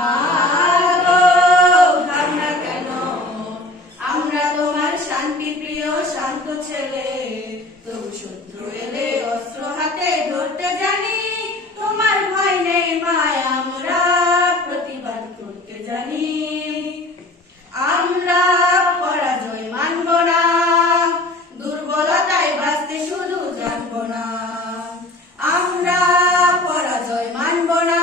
মা গো ভাবনা কেন, আমরা তোমার শান্তি প্রিয় শান্ত ছেলে, তবু শত্রু এলে অস্ত্র হাতে ধরতে জানি, তোমার ভয় নেই মায় আমরা প্রতিবাদ করতে জানি। আমরা পরাজয় মানব না, দুর্বলতায় বাঁচতে শুধু জানব না। আমরা পরাজয় মানব না,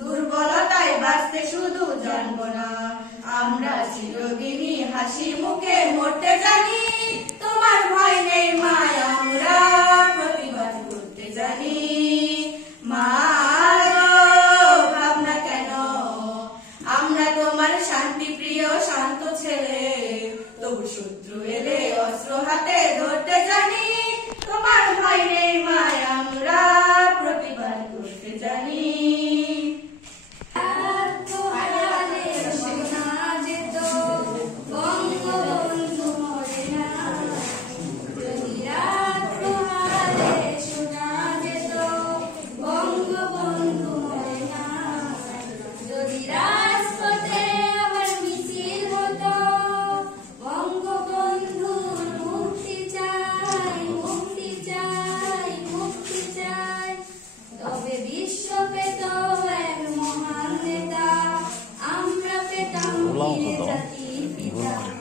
দুর্বলতায় বাঁচতে শুধু জানব না। আমরা চিরদিনই হাসি মুখে মরতে জানি, তোমার ভয় নেই মায় আমরা প্রতিবাদ করতে জানি। মা গো ভাবনা কেন, আমরা তোমার শান্তি প্রিয় শান্ত ছেলে, তবু শত্রু এলে অস্ত্র হাতে ধরতে জানি, তোমার ভয় নেই মায় আমরা প্রতিবাদ করতে জানি।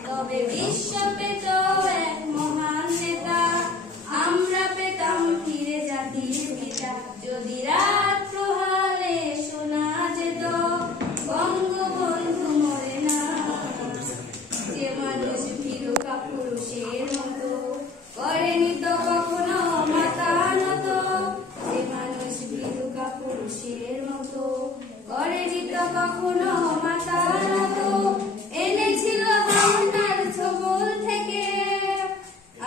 তবে বিশ্ব পেত এক মহান নেতা, আমরা পেতাম ফিরে জাতির পিতা। যদি রাত প্রহালে শোনা যেত বঙ্গবন্ধু মরে না, যে মানুষ ভীরু কাপুরুষের মতো করেনি তো কখনো মাথা নত, যে মানুষ ভীরু কাপুরুষের মতো করেনি তো কখনো মাথা নত, এনেছিল হামলার ছবল থেকে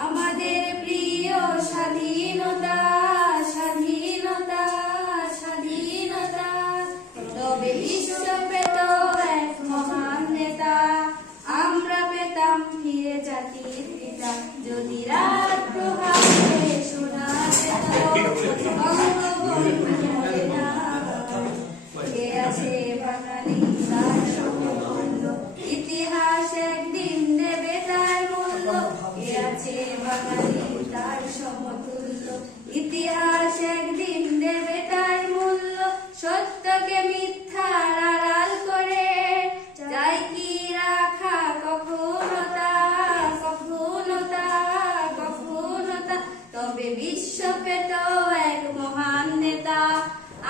আমাদের প্রিয় স্বাধীনতা, স্বাধীনতা, স্বাধীনতা। তবে বিশ্ব পেত এক মহান নেতা, আমরা পেতাম ফিরে জাতির পিতা। যদি রাত প্রহালে শোনা যেত বঙ্গবন্ধু মরে না, কে আছে বাঙালি তার সমতুল্য, ইতিহাস একদিন দেবে তার মূল্য। কে আছে বাঙালি তার সমতুল্য, ইতিহাস একদিন দেবে তার মূল্য। সত্যকে মিথ্যার আড়াল করে চাই কি রাখা কখনো তা, কখনো তা, কখনো তা। তবে বিশ্ব পেত এক মহান নেতা,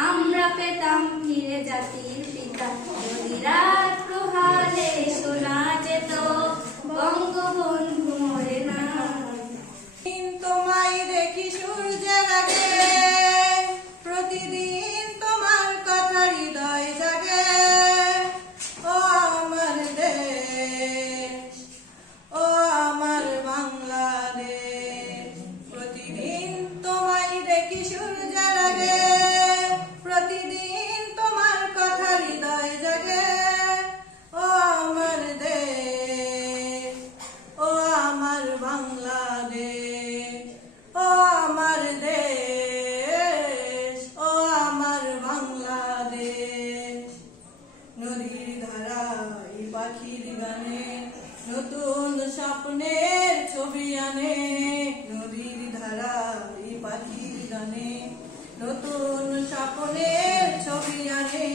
আমরা পেতাম ফিরে জাতির পিতা। যদি রাত প্রহালে শোনা যেত বঙ্গবন্ধু মরে না। তোমায় দেখি সূর্যের আগে, প্রতিদিন তোমার কথা হৃদয় জাগে। ও আমার দেশ, ও আমার বাংলাদেশ, প্রতিদিন তোমায় দেখি সূর্যের আগে, প্রতিদিন তোমার কথা হৃদয় জাগে। ও আমার দেশ, ও আমার বাংলাদেশ, ও আমার দেশ, ও আমার বাংলাদেশ। নদীর ধারায় পাখির গানে নতুন স্বপ্নের ছবি আনে, নদীর ধারায় পাখির গানে নতুন স্বপ্নের ছবি আনে।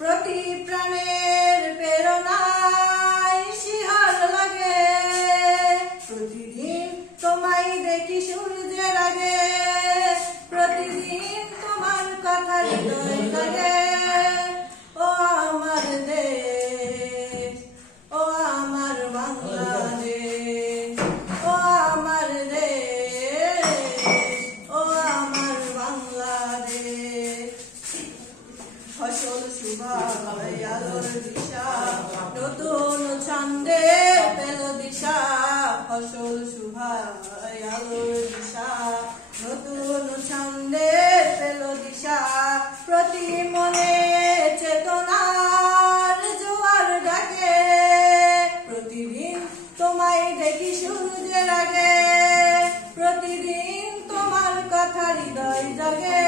প্রতি প্রাণের প্রেরণায় শিহর লাগে, প্রতিদিন তোমায় দেখি সূর্যের আগে, প্রতিদিন তোমার কথা হৃদয় লাগে। ও আমার দেশ, ও আমার বাংলাদেশ, ও আমার দেশ, ও আমার বাংলাদেশ। ফসল শুভায় আলোর দিশা, নতুন ছন্দে পেল দিশা। ফসল শুভায় আলোর দিশা, নতুন ছন্দে পেল দিশা। প্রতি মনে চেতনার জোয়ার ডাকে, প্রতিদিন তোমায় দেখি সূর্যের আগে, প্রতিদিন তোমার কথা হৃদয় জাগে।